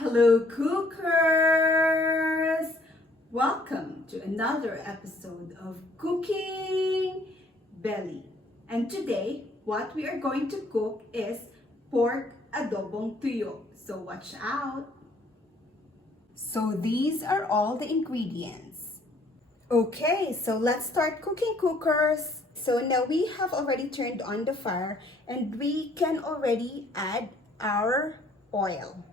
Hello cookers! Welcome to another episode of Cooking Bely. And today, what we are going to cook is pork adobong tuyo. So watch out! So these are all the ingredients. Okay, so let's start cooking, cookers. So now we have already turned on the fire and we can already add our oil.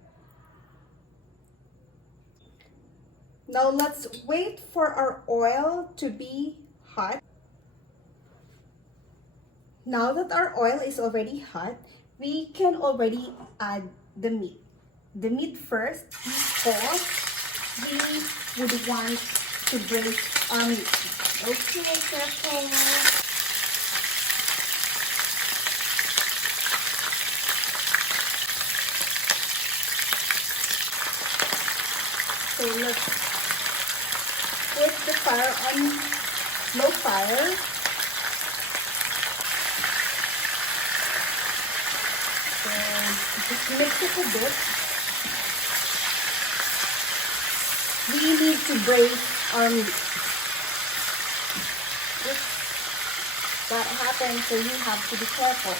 Now let's wait for our oil to be hot. Now that our oil is already hot, we can already add the meat. The meat first because we would want to break our meat. Okay, careful. So let's put the fire on low fire. So just mix it a bit. We need to braise our meat. If that happens, so you have to be careful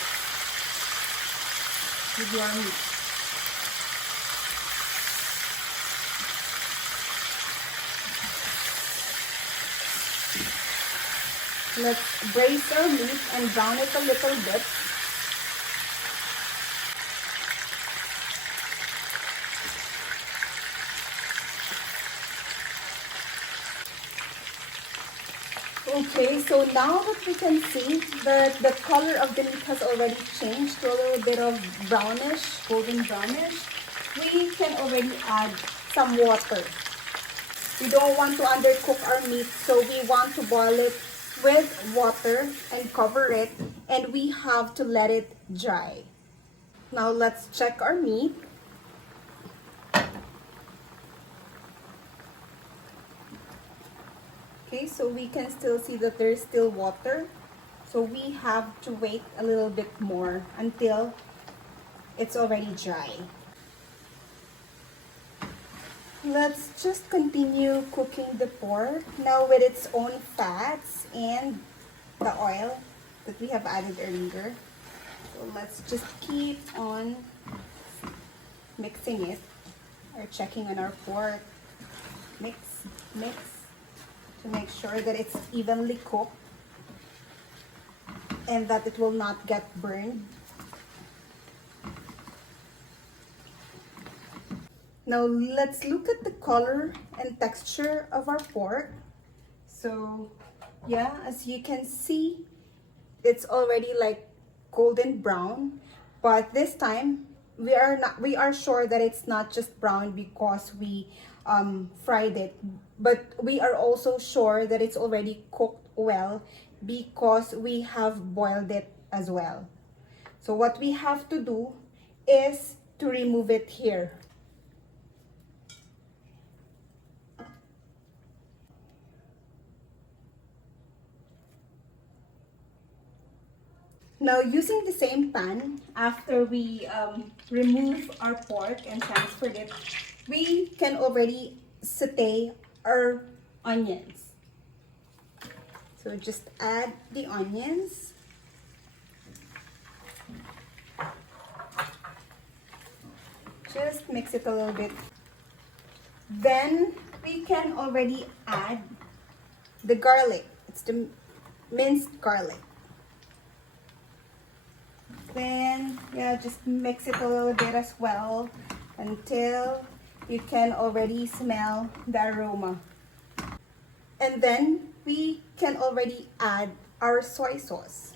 with your meat. Let's braise our meat and brown it a little bit. Okay, so now that we can see that the color of the meat has already changed to a little bit of brownish, golden brownish, we can already add some water. We don't want to undercook our meat, so we want to boil it with water and cover it, and we have to let it dry. Now let's check our meat. Okay, so we can still see that there's still water, so we have to wait a little bit more until it's already dry. Let's just continue cooking the pork now with its own fats and the oil that we have added earlier. So let's just keep on mixing it or checking on our pork. Mix to make sure that it's evenly cooked and that it will not get burned. Now let's look at the color and texture of our pork. So yeah, as you can see, it's already like golden brown, but this time we are sure that it's not just brown because we fried it, but we are also sure that it's already cooked well because we have boiled it as well. So what we have to do is to remove it here. Now, using the same pan, after we remove our pork and transferred it, we can already saute our onions. So just add the onions. Just mix it a little bit. Then we can already add the garlic. It's the minced garlic. Then yeah, just mix it a little bit as well until you can already smell the aroma. And then we can already add our soy sauce.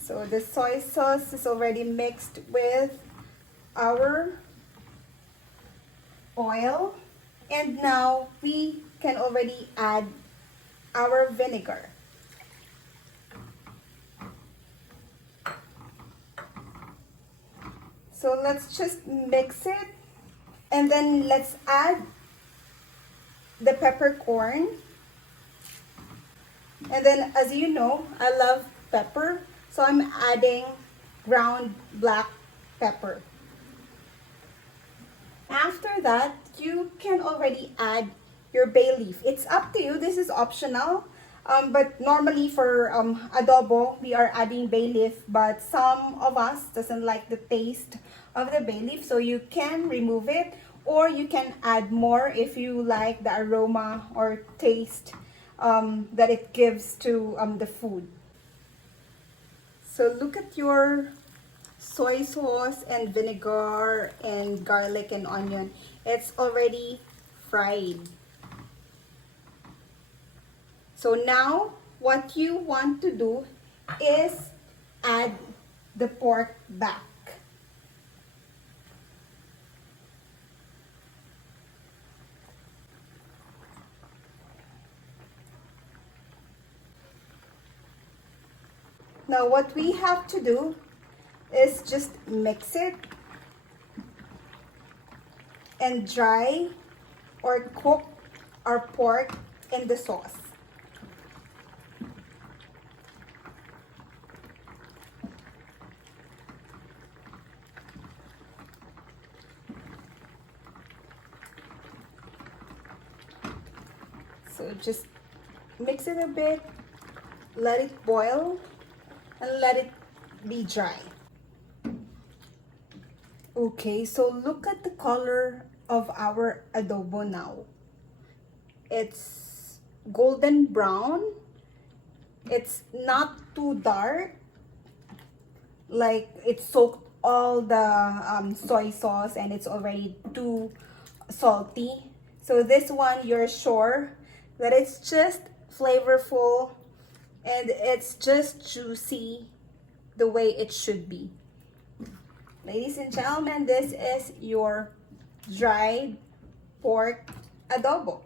So the soy sauce is already mixed with our oil, and now we can already add our vinegar. So let's just mix it, and then let's add the peppercorn. And then, as you know, I love pepper, so I'm adding ground black pepper. After that, you can already add your bay leaf. It's up to you. This is optional. But normally for adobo, we are adding bay leaf, but some of us doesn't like the taste of the bay leaf, so you can remove it, or you can add more if you like the aroma or taste that it gives to the food. So look at your soy sauce and vinegar and garlic and onion. It's already fried. So now what you want to do is add the pork back. Now what we have to do is just mix it and dry or cook our pork in the sauce. So just mix it a bit, let it boil, and let it be dry. Okay, so look at the color of our adobo now. It's golden brown. It's not too dark, like it soaked all the soy sauce and it's already too salty. So this one, you're sure that it's just flavorful and it's just juicy the way it should be. Ladies and gentlemen, this is your dried pork adobo.